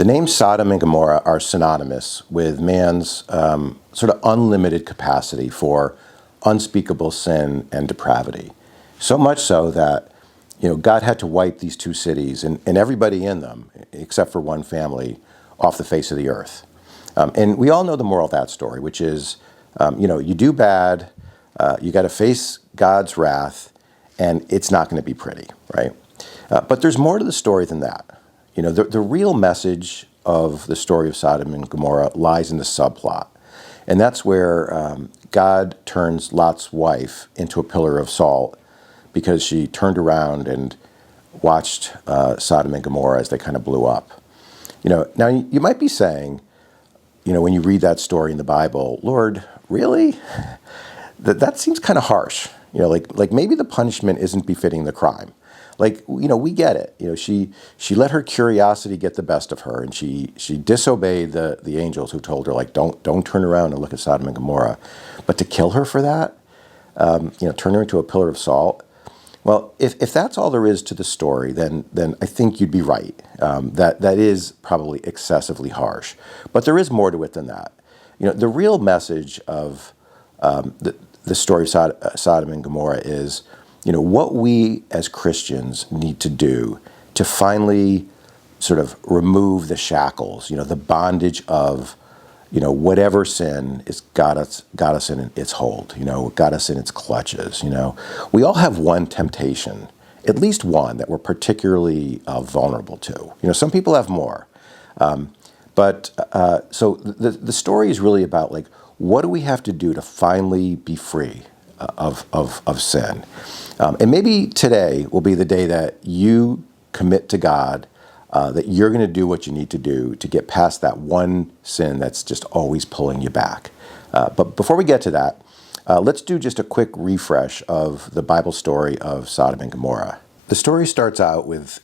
The names Sodom and Gomorrah are synonymous with man's sort of unlimited capacity for unspeakable sin and depravity. So much so that God had to wipe these two cities and everybody in them, except for one family, off the face of the earth. And we all know the moral of that story, which is, you do bad, you got to face God's wrath, and it's not going to be pretty, right? But there's more to the story than that. The real message of the story of Sodom and Gomorrah lies in the subplot. And that's where God turns Lot's wife into a pillar of salt because she turned around and watched Sodom and Gomorrah as they kind of blew up. Now you might be saying, when you read that story in the Bible, Lord, really? That seems kind of harsh. Like maybe the punishment isn't befitting the crime. We get it. She let her curiosity get the best of her, and she disobeyed the angels who told her, don't turn around and look at Sodom and Gomorrah. But to kill her for that, turn her into a pillar of salt. Well, if that's all there is to the story, then I think you'd be right. That is probably excessively harsh. But there is more to it than that. The real message of the story of Sodom and Gomorrah is, what we as Christians need to do to finally sort of remove the shackles, the bondage of, whatever sin has got us in its hold, got us in its clutches. We all have one temptation, at least one, that we're particularly vulnerable to. Some people have more. So the story is really about, what do we have to do to finally be free of sin? And maybe today will be the day that you commit to God, that you're going to do what you need to do to get past that one sin that's just always pulling you back. But before we get to that, let's do just a quick refresh of the Bible story of Sodom and Gomorrah. The story starts out with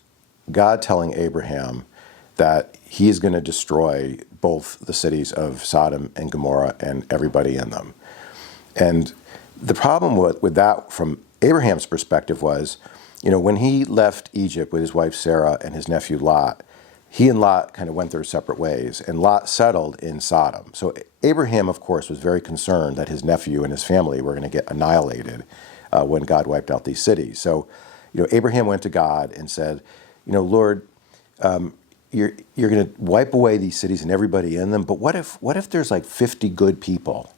God telling Abraham that he is going to destroy both the cities of Sodom and Gomorrah and everybody in them. And the problem with that from Abraham's perspective was, when he left Egypt with his wife Sarah and his nephew Lot, he and Lot kind of went their separate ways, and Lot settled in Sodom. So Abraham, of course, was very concerned that his nephew and his family were going to get annihilated when God wiped out these cities. So, Abraham went to God and said, Lord, you're going to wipe away these cities and everybody in them, but what if there's 50 good people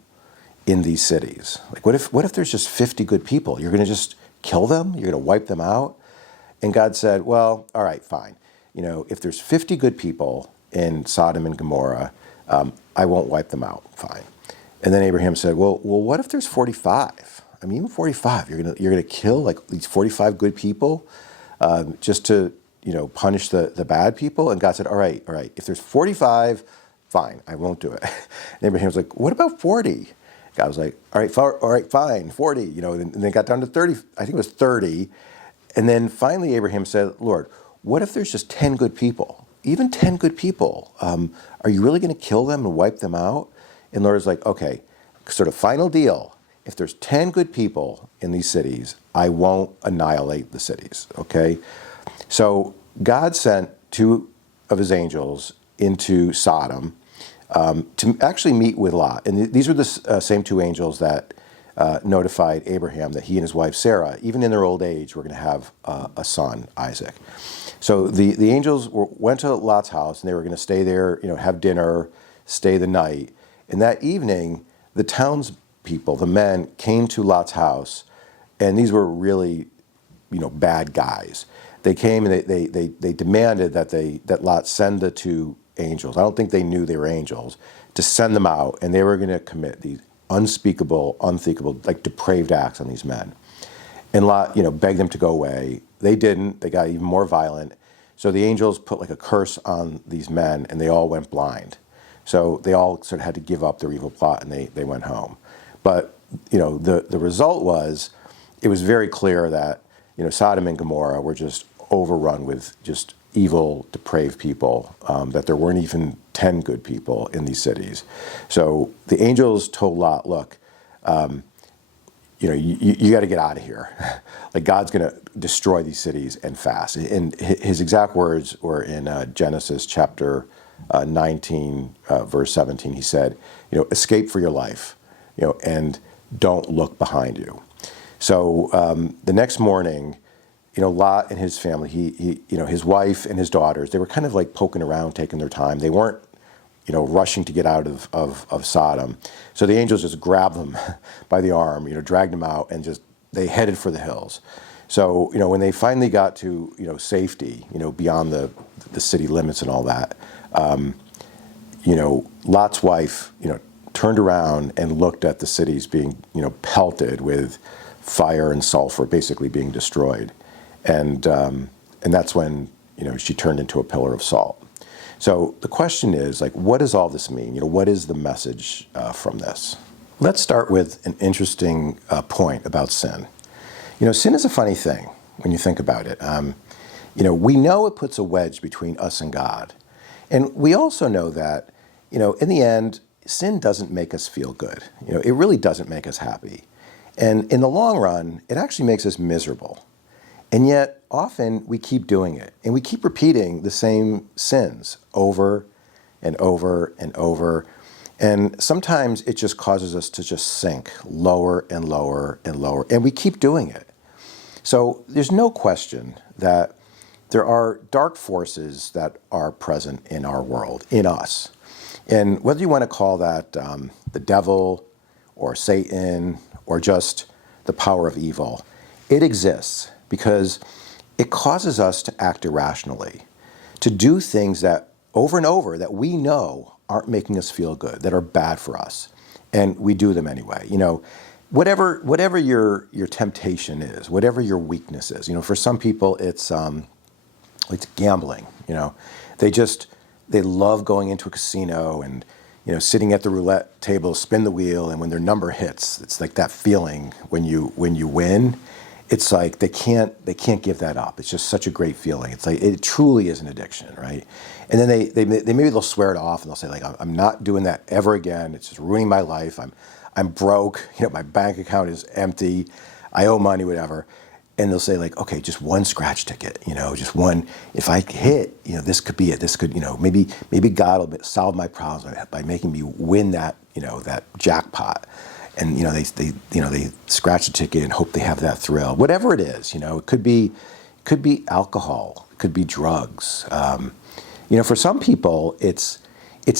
in these cities? What if there's just 50 good people? You're going to just kill them? You're going to wipe them out? And God said, well, all right, fine. If there's 50 good people in Sodom and Gomorrah, I won't wipe them out. Fine. And then Abraham said, well, what if there's 45? I mean, even 45, you're going to kill these 45 good people just to punish the bad people? And God said, all right. If there's 45, fine, I won't do it. And Abraham was like, what about 40? God was like, all right, fine, 40, and then it got down to 30, I think it was 30. And then finally Abraham said, Lord, what if there's just 10 good people? Even 10 good people, are you really going to kill them and wipe them out? And Lord was like, okay, sort of final deal. If there's 10 good people in these cities, I won't annihilate the cities, okay? So God sent two of his angels into Sodom to actually meet with Lot. And these were the same two angels that notified Abraham that he and his wife Sarah, even in their old age, were going to have a son, Isaac. So the angels went to Lot's house, and they were going to stay there, have dinner, stay the night. And that evening, the townspeople, the men, came to Lot's house, and these were really, bad guys. They came and they demanded that Lot send the two angels. I don't think they knew they were angels, to send them out, and they were going to commit these unspeakable, unthinkable, depraved acts on these men. And Lot, begged them to go away. They didn't. They got even more violent. So the angels put a curse on these men, and they all went blind. So they all sort of had to give up their evil plot, and they went home. But the result was, it was very clear that Sodom and Gomorrah were just overrun with just evil, depraved people, that there weren't even 10 good people in these cities. So the angels told Lot, look, you got to get out of here. God's going to destroy these cities and fast. And his exact words were in Genesis chapter 19, verse 17, he said, escape for your life, and don't look behind you. So the next morning, Lot and his family, his wife and his daughters, they were kind of like poking around, taking their time. They weren't, rushing to get out of Sodom. So the angels just grabbed them by the arm, dragged them out, and they headed for the hills. So, when they finally got to, safety, beyond the city limits and all that, Lot's wife, turned around and looked at the cities being, pelted with fire and sulfur, basically being destroyed. And that's when, she turned into a pillar of salt. So the question is, what does all this mean? What is the message from this? Let's start with an interesting point about sin. Sin is a funny thing when you think about it. We know it puts a wedge between us and God. And we also know that, in the end, sin doesn't make us feel good. It really doesn't make us happy. And in the long run, it actually makes us miserable. And yet, often we keep doing it. And we keep repeating the same sins over and over and over. And sometimes it just causes us to just sink lower and lower and lower. And we keep doing it. So there's no question that there are dark forces that are present in our world, in us. And whether you want to call that the devil or Satan or just the power of evil, it exists because it causes us to act irrationally, to do things that over and over that we know aren't making us feel good, that are bad for us. And we do them anyway. Whatever your temptation is, whatever your weakness is, for some people it's gambling. They love going into a casino and sitting at the roulette table, spin the wheel, and when their number hits, it's like that feeling when you win. It's like they can't give that up. It's just such a great feeling. It's like it truly is an addiction, right? And then they maybe they'll swear it off and they'll say I'm not doing that ever again. It's just ruining my life. I'm broke. My bank account is empty. I owe money, whatever. And they'll say okay, just one scratch ticket, just one. If I hit, this could be it. This could, maybe God will solve my problems by making me win that, that jackpot. And they scratch a ticket and hope they have that thrill. Whatever it is, it could be alcohol, it could be drugs. For some people, it's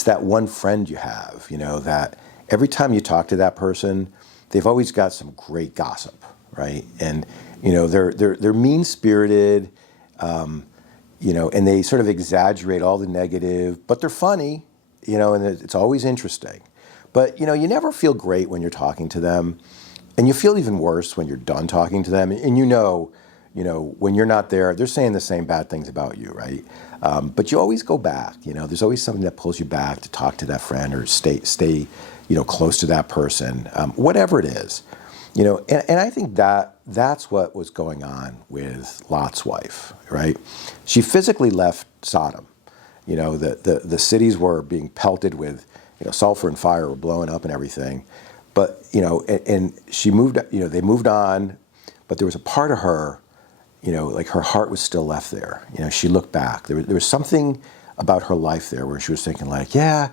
that one friend you have, that every time you talk to that person, they've always got some great gossip, right? And they're mean-spirited, and they sort of exaggerate all the negative, but they're funny, and it's always interesting. But, you never feel great when you're talking to them, and you feel even worse when you're done talking to them. And when you're not there, they're saying the same bad things about you, right? But you always go back, there's always something that pulls you back to talk to that friend or stay close to that person, whatever it is. And I think that's what was going on with Lot's wife, right? She physically left Sodom. The cities were being pelted with sulfur and fire were blowing up and everything. But, and she moved, they moved on, but there was a part of her, her heart was still left there. She looked back. There was something about her life there where she was thinking yeah,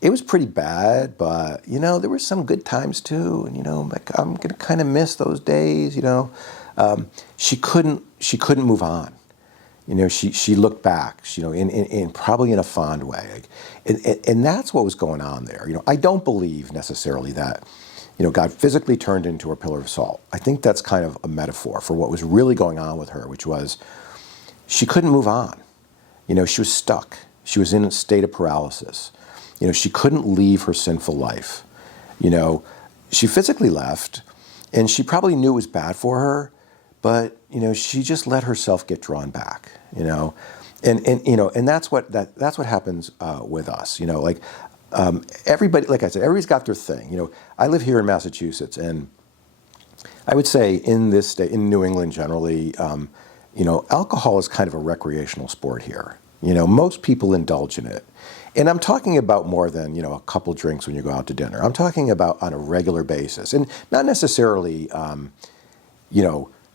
it was pretty bad, but, there were some good times too. And, I'm going to kind of miss those days, She couldn't move on. She looked back, in probably in a fond way. And that's what was going on there. I don't believe necessarily that, God physically turned into a pillar of salt. I think that's kind of a metaphor for what was really going on with her, which was she couldn't move on. She was stuck. She was in a state of paralysis. She couldn't leave her sinful life. She physically left, and she probably knew it was bad for her, but, she just let herself get drawn back, and that's what happens with us, everybody, like I said, everybody's got their thing. I live here in Massachusetts, and I would say in this state, in New England generally, alcohol is kind of a recreational sport here. Most people indulge in it. And I'm talking about more than, a couple drinks when you go out to dinner. I'm talking about on a regular basis, and not necessarily,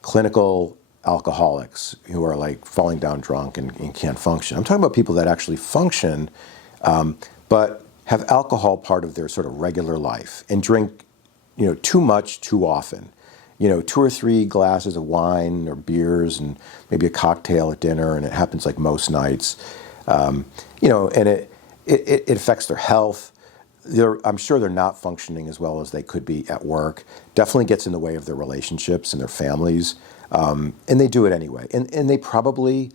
clinical alcoholics who are falling down drunk and can't function. I'm talking about people that actually function but have alcohol part of their sort of regular life and drink, too much too often. 2 or 3 glasses of wine or beers and maybe a cocktail at dinner, and it happens like most nights. And it affects their health. I'm sure they're not functioning as well as they could be at work. Definitely gets in the way of their relationships and their families. And they do it anyway. And they probably,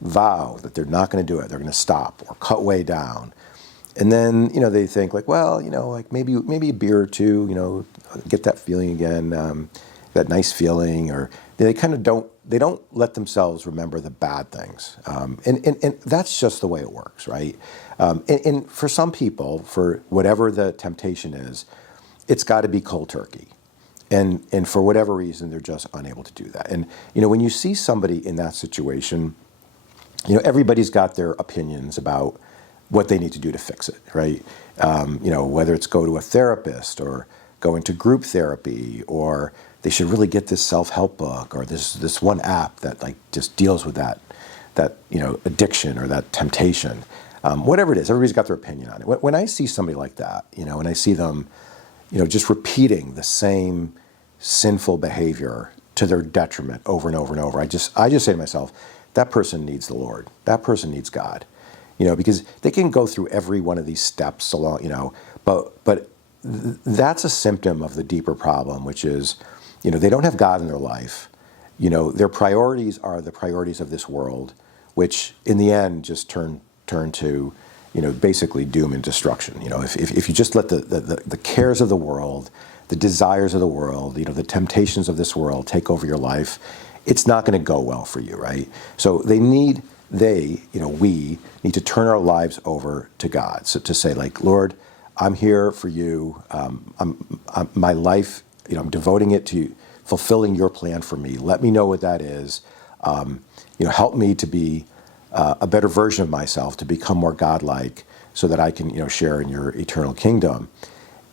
vow that they're not going to do it. They're going to stop or cut way down. And then, they think like, well, like maybe a beer or two, get that feeling again, that nice feeling, or they kind of don't let themselves remember the bad things. And that's just the way it works, right? And for some people, for whatever the temptation is, it's got to be cold turkey. And for whatever reason, they're just unable to do that. And, when you see somebody in that situation, everybody's got their opinions about what they need to do to fix it, right? Whether it's go to a therapist or go into group therapy, or they should really get this self-help book or this one app that like just deals with that addiction or that temptation. Whatever it is, everybody's got their opinion on it. When I see somebody like that, and I see them, just repeating the same sinful behavior to their detriment over and over and over, I just say to myself, that person needs the Lord. That person needs God. Because they can go through every one of these steps along, but that's a symptom of the deeper problem, which is, they don't have God in their life. Their priorities are the priorities of this world, which in the end just turn to, basically doom and destruction. If you just let the cares of the world, the desires of the world, the temptations of this world take over your life, it's not going to go well for you, right? So we need to turn our lives over to God. So to say like, Lord, I'm here for you. My life, I'm devoting it to fulfilling your plan for me. Let me know what that is. Help me to be a better version of myself, to become more godlike, so that I can, share in your eternal kingdom.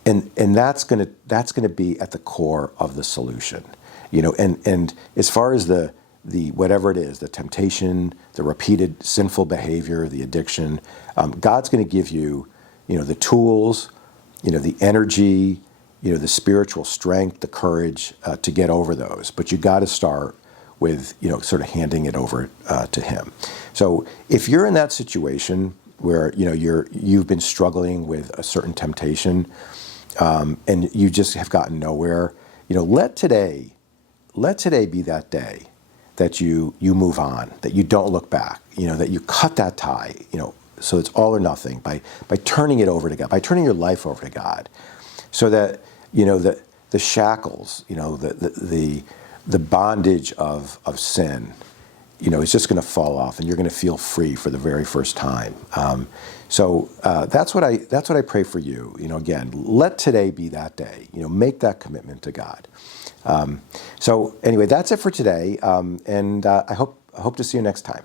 And that's gonna be at the core of the solution. And as far as the whatever it is, the temptation, the repeated sinful behavior, the addiction, God's going to give you, the tools, the energy, the spiritual strength, the courage to get over those. But you got to start with, sort of handing it over to Him. So if you're in that situation where, you've been struggling with a certain temptation, and you just have gotten nowhere, let today be that day that you move on, that you don't look back, that you cut that tie, so it's all or nothing by turning it over to God, by turning your life over to God, so that, the shackles, the bondage of sin, it's just going to fall off, and you're going to feel free for the very first time. So that's what I pray for you. Again, let today be that day. Make that commitment to God. So anyway, that's it for today, and I hope to see you next time.